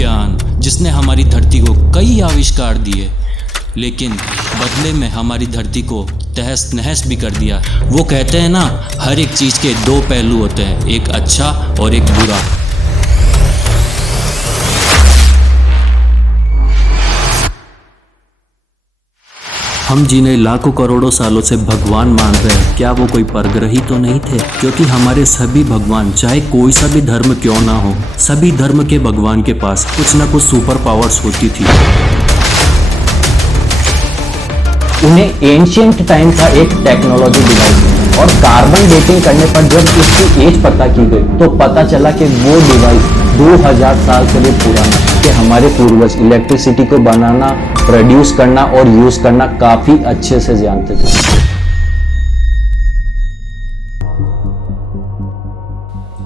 विज्ञान जिसने हमारी धरती को कई आविष्कार दिए, लेकिन बदले में हमारी धरती को तहस नहस भी कर दिया। वो कहते हैं ना, हर एक चीज़ के दो पहलू होते हैं, एक अच्छा और एक बुरा। हम जिन्हें लाखों करोड़ों सालों से भगवान मान रहे हैं, क्या वो कोई परग्रही तो नहीं थे? क्योंकि हमारे सभी भगवान, चाहे कोई सा भी धर्म क्यों ना हो, सभी धर्म के भगवान के पास कुछ ना कुछ सुपर पावर्स होती थी। उन्हें एंशियंट टाइम का एक टेक्नोलॉजी डिवाइस और कार्बन डेटिंग करने पर जब इसकी एज पता की गई तो पता चला कि वो डिवाइस 2000 साल से भी पुराना है। कि हमारे पूर्वज इलेक्ट्रिसिटी को बनाना, प्रोड्यूस करना और यूज करना काफी अच्छे से जानते थे।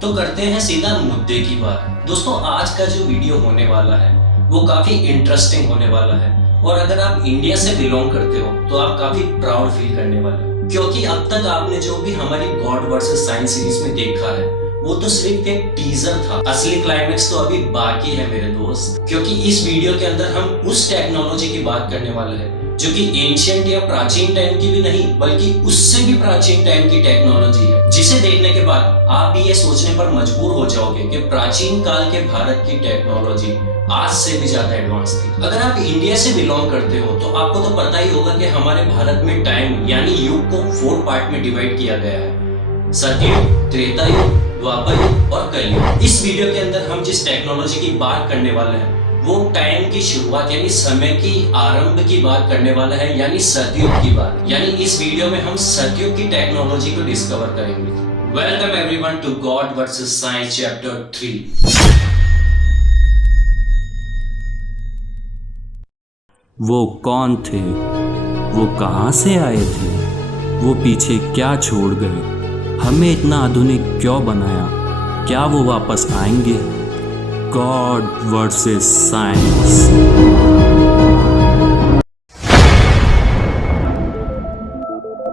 तो करते हैं सीधा मुद्दे की बात। दोस्तों, आज का जो वीडियो होने वाला है वो काफी इंटरेस्टिंग होने वाला है, और अगर आप इंडिया से बिलोंग करते हो तो आप काफी प्राउड फील करने वाले हो, क्योंकि अब तक आपने जो भी हमारी गॉड वर्सेस साइंस सीरीज में देखा है वो तो सिर्फ एक टीजर था। असली क्लाइमेक्स तो अभी बाकी है मेरे दोस्त, क्योंकि इस वीडियो के अंदर हम उस टेक्नोलॉजी की बात करने वाले हैं जो कि एंशिएंट या प्राचीन टाइम की भी नहीं, बल्कि उससे भी प्राचीन टाइम की टेक्नोलॉजी है, जिसे देखने के बाद आप भी ये सोचने पर मजबूर हो जाओगे कि प्राचीन काल के भारत की टेक्नोलॉजी आज से भी ज्यादा एडवांस थी। अगर आप इंडिया से बिलोंग करते हो तो आपको तो पता ही होगा कि हमारे भारत में टाइम यानी युग को 4 पार्ट में डिवाइड किया गया है: सतयुग, त्रेता युग, द्वापर युग और कलयुग। इस वीडियो के अंदर हम जिस टेक्नोलॉजी की बात करने वाले हैं वो टाइम की शुरुआत यानी समय की आरंभ की बात करने वाला है, यानी सतयुग की बात। यानी इस वीडियो में हम सतयुग की टेक्नोलॉजी को डिस्कवर करेंगे। Welcome everyone to God versus science chapter 3। वो कौन थे? वो कहाँ से आए थे? वो पीछे क्या छोड़ गए? हमें इतना आधुनिक क्यों बनाया? क्या वो वापस आएंगे? God versus science.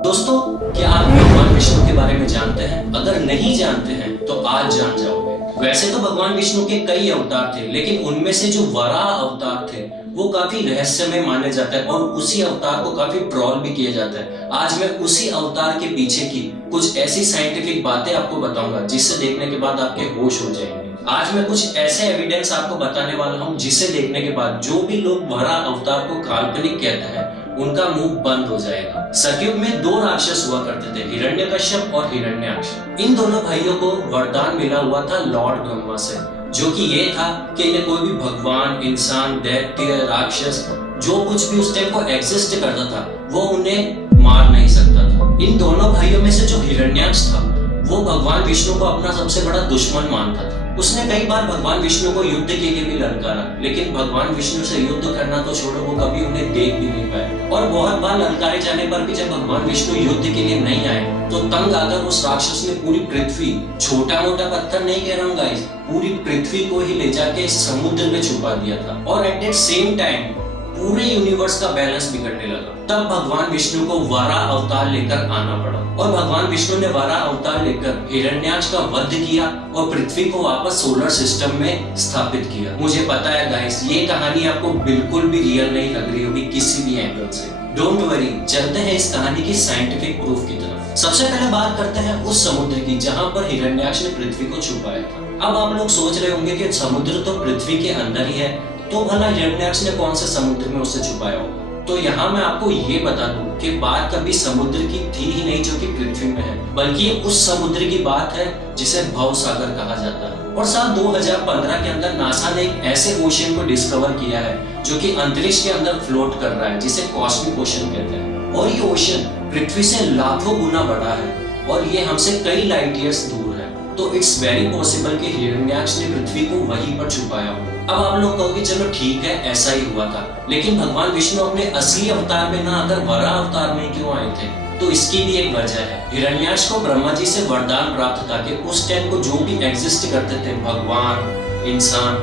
दोस्तों, क्या आप भगवान विष्णु के बारे में जानते हैं? अगर नहीं जानते हैं तो आज जान जाओगे। वैसे तो भगवान विष्णु के कई अवतार थे, लेकिन उनमें से जो वराह अवतार थे वो काफी रहस्यमय माने जाता है, और उसी अवतार को काफी ट्रोल भी किया जाता है। आज मैं उसी अवतार के पीछे की कुछ ऐसी साइंटिफिक बातें आपको बताऊंगा जिससे देखने के बाद आपके होश हो जाएंगे। आज मैं कुछ ऐसे एविडेंस आपको बताने वाला हूँ जिसे देखने के बाद जो भी लोग वराह अवतार को काल्पनिक कहते हैं उनका मुंह बंद हो जाएगा। सतयुग में 2 राक्षस हुआ करते थे, हिरण्यकश्यप और हिरण्याक्ष। इन दोनों भाइयों को वरदान मिला हुआ था लॉर्ड ब्रह्मा से, जो कि ये था कि इन्हें कोई भी भगवान, इंसान, दैत्य, राक्षस जो कुछ भी उस टाइम को एग्जिस्ट करता था वो उन्हें मार नहीं सकता था। इन दोनों भाइयों में से जो हिरण्याक्ष था वो भगवान विष्णु को अपना सबसे बड़ा दुश्मन मानता था। उसने कई बार भगवान विष्णु को युद्ध के लिए भी ललकारा, लेकिन भगवान विष्णु से युद्ध करना तो छोड़ो, वो कभी उन्हें देख भी नहीं पाए। और बहुत बार ललकारे जाने पर भी जब भगवान विष्णु युद्ध के लिए नहीं आए तो तंग आकर उस राक्षस ने पूरी पृथ्वी, छोटा मोटा पत्थर नहीं कह रहा हूँ गाइस, पूरी पृथ्वी को ही ले जाके समुद्र में छुपा दिया था। और एट द सेम टाइम पूरे यूनिवर्स का बैलेंस बिगड़ने लगा। तब भगवान विष्णु को वराह अवतार लेकर आना पड़ा, और भगवान विष्णु ने वराह अवतार लेकर हिरण्याक्ष का वध किया और पृथ्वी को वापस सोलर सिस्टम में स्थापित किया। मुझे पता है गाइस, ये कहानी आपको बिल्कुल भी रियल नहीं लग रही होगी किसी भी एंगल से। डोंट वरी, चलते हैं इस कहानी की साइंटिफिक प्रूफ की तरफ। सबसे पहले बात करते हैं उस समुद्र की जहाँ पर हिरण्याक्ष ने पृथ्वी को छुपाया था। अब आप लोग सोच रहे होंगे कि समुद्र तो पृथ्वी के अंदर ही है, तो भला हिरण्याक्ष ने कौन से समुद्र में उसे छुपाया होगा? तो यहाँ मैं आपको ये बता दूं कि बात कभी समुद्र की थी ही नहीं जो कि पृथ्वी में है, बल्कि उस समुद्र की बात है जिसे भव सागर कहा जाता है। और साल 2015 के अंदर नासा ने एक ऐसे ओशियन को डिस्कवर किया है जो कि अंतरिक्ष के अंदर फ्लोट कर रहा है, जिसे कॉस्मिक ओशियन कहते हैं। और ये ओशियन पृथ्वी से लाखों गुना बड़ा है और ये हमसे कई लाइट ईयर्स दूर है। तो इट्स वेरी पॉसिबल कि हिरण्याक्ष ने पृथ्वी को वहीं पर छुपाया हो। अब आप लोग कहोगे चलो ठीक है, ऐसा ही हुआ था, लेकिन भगवान विष्णु अपने असली अवतार में ना आकर वराह अवतार में क्यों आए थे? तो इसकी भी एक वजह है। हिरण्याक्ष को ब्रह्मा जी से वरदान प्राप्त था कि उस टाइम को जो भी एग्जिस्ट करते थे, भगवान, इंसान,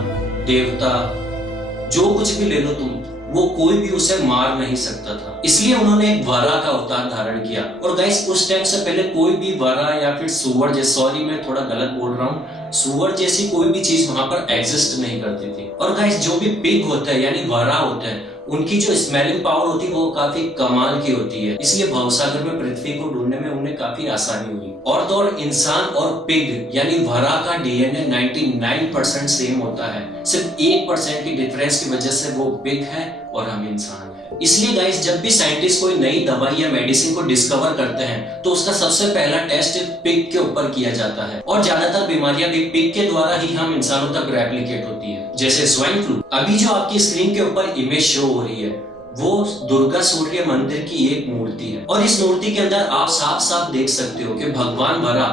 देवता, जो कुछ भी ले लो तुम, वो कोई भी उसे मार नहीं सकता था। इसलिए उन्होंने एक वरा का अवतार धारण किया। और गाइस उस टाइम से पहले कोई भी वरा या फिर सुअर जैसे, सॉरी मैं थोड़ा गलत बोल रहा हूँ, सुअर जैसी कोई भी चीज वहां पर एग्जिस्ट नहीं करती थी। और गाइस जो भी पिग होता है यानी वरा होता है, उनकी जो स्मेलिंग पावर होती है वो काफी कमाल की होती है। इसलिए भवसागर में पृथ्वी को ढूंढने में उन्हें काफी आसानी हुई। और तो और इंसान और पिग यानी वरा का डीएनए 99% सेम होता है। सिर्फ 1% की डिफरेंस की वजह से वो पिग है और हम इंसान है। इसलिए गाइस जब भी साइंटिस्ट कोई नई दवाई या मेडिसिन को डिस्कवर करते हैं तो उसका सबसे पहला टेस्ट पिग के ऊपर किया जाता है। और ज्यादातर बीमारियां भी पिग के द्वारा ही हम इंसानों तक रेप्लिकेट होती है, जैसे स्वाइन फ्लू। अभी जो आपकी स्क्रीन के ऊपर इमेज शो हो रही है वो दुर्गा सूर्य मंदिर की एक मूर्ति है। और इस मूर्ति के अंदर आप साफ साफ देख सकते हो कि भगवान वरा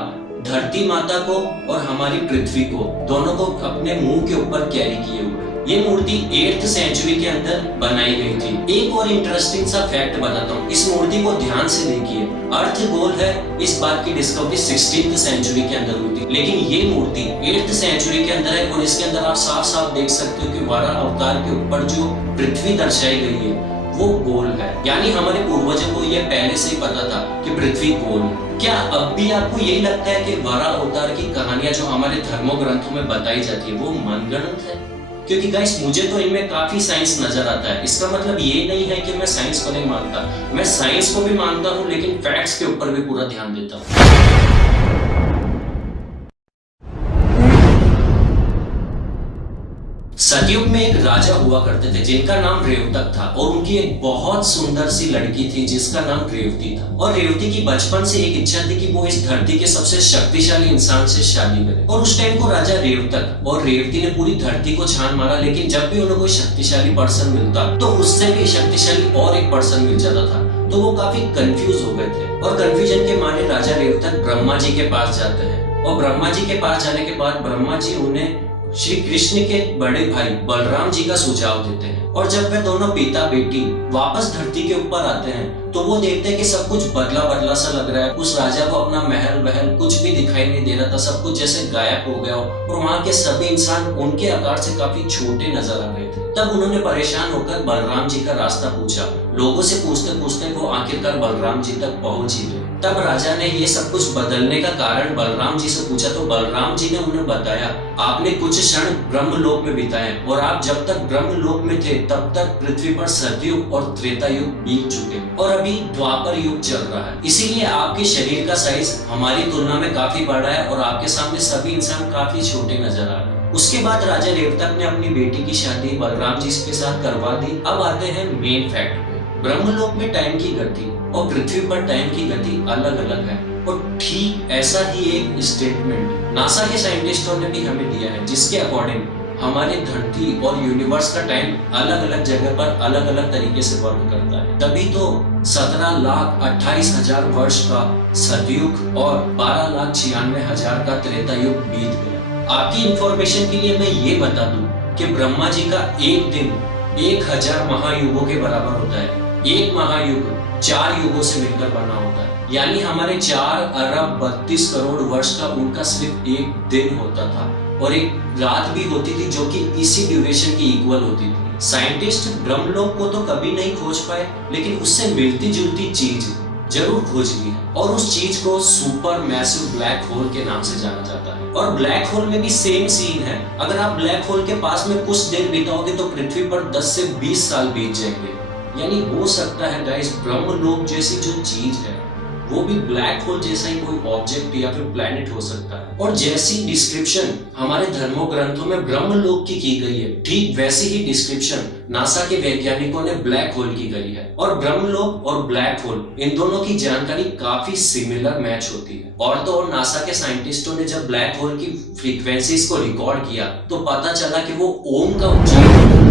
धरती माता को और हमारी पृथ्वी को दोनों को अपने मुंह के ऊपर कैरी किए हुए। ये मूर्ति 8th सेंचुरी के अंदर बनाई गई थी। एक और इंटरेस्टिंग सा फैक्ट बताता हूँ, इस मूर्ति को ध्यान से देखिए। अर्थ गोल है, इस बात की डिस्कवरी 16th सेंचुरी के अंदर हुई थी, लेकिन ये मूर्ति 8th सेंचुरी के अंदर है। और इसके अंदर आप साफ साफ देख सकते हो कि वरा अवतार के ऊपर जो पृथ्वी दर्शाई गई है वो गोल है। यानी हमारे पूर्वजों को यह पहले से ही पता था कि पृथ्वी गोल है। क्या अब भी आपको यही लगता है कि वरा अवतार की कहानियां जो हमारे धर्मों ग्रंथों में बताई जाती है वो मनगढ़ंत है? क्योंकि गाइस मुझे तो इनमें काफी साइंस नजर आता है। इसका मतलब ये नहीं है कि मैं साइंस को नहीं मानता, मैं साइंस को भी मानता हूँ, लेकिन फैक्ट्स के ऊपर भी पूरा ध्यान देता हूँ। सतयुग में एक राजा हुआ करते थे जिनका नाम रेवतक था। और उनकी एक बहुत सुंदर सी लड़की थी जिसका नाम रेवती था। और रेवती की बचपन से एक इच्छा थी कि वो इस धरती के सबसे शक्तिशाली इंसान से शादी करे। और उस टाइम को राजा रेवतक और रेवती ने पूरी धरती को छान मारा, लेकिन जब भी उन्हें कोई शक्तिशाली पर्सन मिलता तो उससे भी शक्तिशाली और एक पर्सन मिल जाता था। तो वो काफी कंफ्यूज हो गए थे। और कंफ्यूजन के मारे राजा रेवतक ब्रह्मा जी के पास जाते हैं। और ब्रह्मा जी के पास जाने के बाद ब्रह्मा जी उन्हें श्री कृष्ण के बड़े भाई बलराम जी का सुझाव देते हैं। और जब वे दोनों पिता बेटी वापस धरती के ऊपर आते हैं तो वो देखते हैं कि सब कुछ बदला बदला सा लग रहा है। उस राजा को अपना महल वहल कुछ भी दिखाई नहीं दे रहा था, सब कुछ जैसे गायब हो गया हो। और वहाँ के सभी इंसान उनके आकार से काफी छोटे नजर आ रहे थे। तब उन्होंने परेशान होकर बलराम जी का रास्ता पूछा। लोगों से पूछते पूछते वो आखिरकार बलराम जी तक पहुंच ही गए। तब राजा ने ये सब कुछ बदलने का कारण बलराम जी से पूछा तो बलराम जी ने उन्हें बताया, आपने कुछ क्षण ब्रह्मलोक में बिताए और आप जब तक ब्रह्मलोक में थे तब तक पृथ्वी पर सतयुग और त्रेता युग बीत चुके और अभी द्वापर युग चल रहा है। इसीलिए आपके शरीर का साइज हमारी तुलना में काफी बड़ा है और आपके सामने सभी इंसान काफी छोटे नजर आ रहे हैं। उसके बाद राजा रेवतक ने अपनी बेटी की शादी बलराम जी के साथ करवा दी। अब आते हैं मेन फैक्ट पे। ब्रह्मलोक में टाइम की गति और पृथ्वी पर टाइम की गति अलग अलग है। और ठीक ऐसा ही एक स्टेटमेंट नासा के साइंटिस्टों ने भी हमें दिया है, जिसके अकॉर्डिंग हमारे धरती और यूनिवर्स का टाइम अलग अलग जगह पर अलग अलग तरीके से वर्क करता है। तभी तो 17,28,000 वर्ष का सतयुग और 12,96,000 का त्रेता युग बीत गया। आपकी इंफॉर्मेशन के लिए मैं ये बता दूं कि ब्रह्मा जी का एक दिन 1,000 महायुगों के बराबर होता है। एक महायुग 4 युगों से मिलकर बना होता है। यानी हमारे 4 अरब 32 करोड़ वर्ष का उनका सिर्फ एक दिन होता था और एक रात भी होती थी जो कि इसी ड्यूरेशन की इक्वल होती थी। साइंटिस्ट ब्रह्मलोक को तो कभी नहीं खोज पाए, लेकिन उससे मिलती जुलती चीज जरूर खोज ली है और उस चीज को सुपर मैसिव ब्लैक होल के नाम से जाना जाता है। और ब्लैक होल में भी सेम सीन है। अगर आप ब्लैक होल के पास में कुछ देर बिताओगे तो पृथ्वी पर 10 से 20 साल बीत जाएंगे। यानी हो सकता है गाइस ब्रह्मलोक जैसी जो चीज है वो भी ब्लैक होल जैसा ही कोई ऑब्जेक्ट या फिर प्लैनेट हो सकता है। और जैसी डिस्क्रिप्शन हमारे धर्मों ग्रंथों में ब्रह्मलोक की गई है, ठीक वैसी ही डिस्क्रिप्शन नासा के वैज्ञानिकों ने ब्लैक होल की गई है। और ब्रह्मलोक और ब्लैक होल इन दोनों की जानकारी काफी सिमिलर मैच होती है। और तो और नासा के साइंटिस्टों ने जब ब्लैक होल की फ्रीक्वेंसीज को रिकॉर्ड किया तो पता चला कि वो ओम का उच्चारण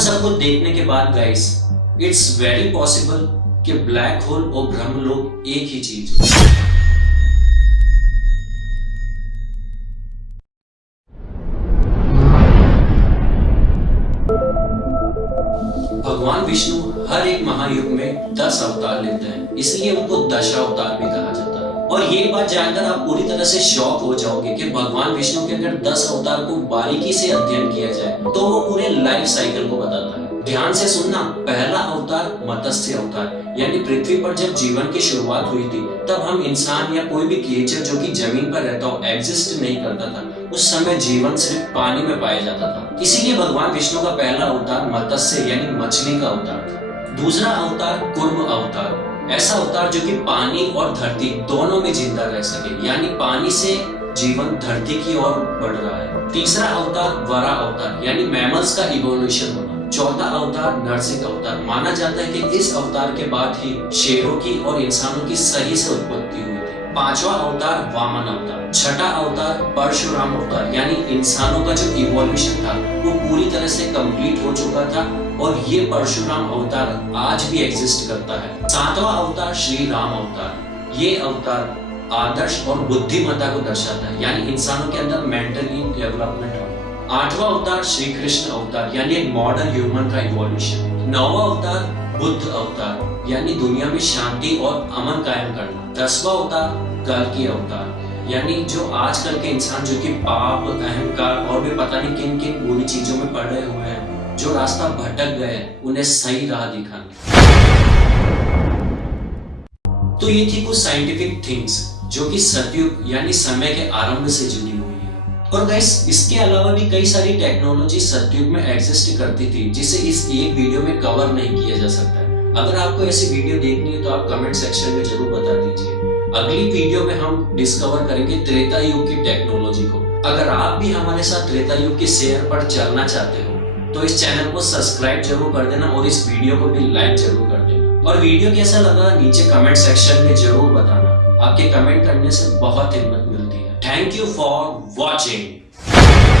सब कुछ देखने के बाद गाइस इट्स वेरी पॉसिबल कि ब्लैक होल और ब्रह्मलोक एक ही चीज हो। भगवान विष्णु हर एक महायुग में 10 अवतार लेते हैं, इसलिए उनको दशावतार भी कहा जाता है। और ये बात जानकर आप पूरी तरह से शॉक हो जाओगे कि भगवान विष्णु के अगर 10 अवतार को बारीकी से अध्ययन किया जाए तो वो पूरे लाइफ साइकिल को बताता है। ध्यान से सुनना, पहला अवतार मत्स्य अवतार, यानी पृथ्वी पर जब जीवन की शुरुआत हुई थी तब हम इंसान या कोई भी क्रिएचर जो कि जमीन पर रहता हो एग्जिस्ट नहीं करता था। उस समय जीवन सिर्फ पानी में पाया जाता था, इसीलिए भगवान विष्णु का पहला अवतार मत्स्य यानी मछली का अवतार था। दूसरा अवतार कूर्म अवतार, ऐसा अवतार जो कि पानी और धरती दोनों में जिंदा रह सके, यानी पानी से जीवन धरती की ओर बढ़ रहा है। तीसरा अवतार वरा अवतार, यानी मैमल्स का इवोल्यूशन होना। चौथा अवतार नरसिंह अवतार, माना जाता है कि इस अवतार के बाद ही शेरों की और इंसानों की सही से उत्पत्ति हुई थी। पांचवा अवतार वामन अवतार। छठा अवतार परशुराम अवतार, यानी इंसानों का जो इवोल्यूशन था वो पूरी तरह से कंप्लीट हो चुका था और ये परशुराम अवतार आज भी एग्जिस्ट करता है। सातवां अवतार श्री राम अवतार, ये अवतार आदर्श और बुद्धिमत्ता को दर्शाता है, यानी इंसानों के अंदर मेंटली डेवलपमेंट होना। आठवां अवतार श्री कृष्ण अवतार, यानी एक मॉडर्न ह्यूमन का इवोल्यूशन। नौवां अवतार बुद्ध अवतार, यानी दुनिया में शांति और अमन कायम करना। 10वां अवतार कल्कि अवतार, यानी जो आजकल के इंसान जो कि पाप, अहंकार और भी पता नहीं किन किन बुरी चीजों में पड़ रहे हुए हैं, जो रास्ता भटक गए, उन्हें सही राह दिखाना। तो ये थी कुछ साइंटिफिक थिंग्स जो कि सतयुग यानी समय के आरंभ से जुड़ी हुई है। और गाइस, इसके अलावा भी कई सारी टेक्नोलॉजी सतयुग में एग्जिस्ट करती थी जिसे इस एक वीडियो में कवर नहीं किया जा सकता है। अगर आपको ऐसी वीडियो देखनी है तो आप कमेंट सेक्शन में जरूर बता दीजिए। अगली वीडियो में हम डिस्कवर करेंगे त्रेता युग की टेक्नोलॉजी को। अगर आप भी हमारे साथ त्रेता युग के शेयर पर चलना चाहते हो तो इस चैनल को सब्सक्राइब जरूर कर देना और इस वीडियो को भी लाइक जरूर कर देना। और वीडियो कैसा लगा नीचे कमेंट सेक्शन में जरूर बताना। आपके कमेंट करने से बहुत हिम्मत मिलती है। Thank you for watching.